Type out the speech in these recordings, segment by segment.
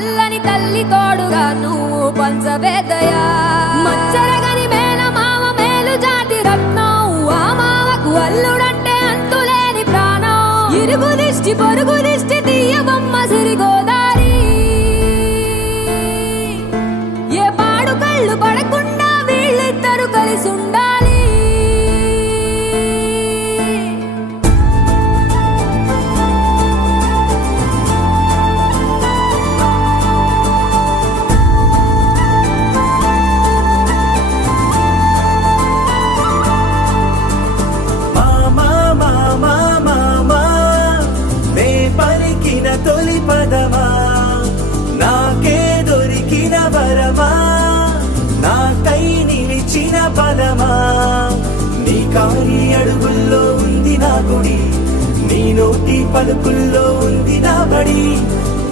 చల్లని తల్లి తోడుగా నువ్వు పంచవేదయా మచ్చరగని మేన మామ మేలు జాతి రత్నం ఆ మామకు అల్లుడంటే అంతులేని ప్రాణం ఇరుగు దిష్టి పొరుగు దిష్టి తీయబొమ్మ సిరిగోదారి ఏ పాడు కళ్ళు పడకుండా వీళ్ళిద్దరు కలిసి ఉండాలి తొలి పదమా నాకే దొరికిన వరమా నాకై నిలిచిన బలమా నీ కాలి అడుగుల్లో ఉంది నా గుడి నీ నోటి పలుకుల్లో ఉంది నా బడి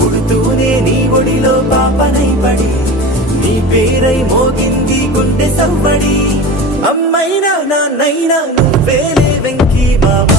పుడుతూనే నీ ఒడిలో పాపనై పడి నీ పేరై మోగింది గుండె సవ్వడి అమ్మైనా నాన్నైనా నువ్వేలే వెంకీ మామ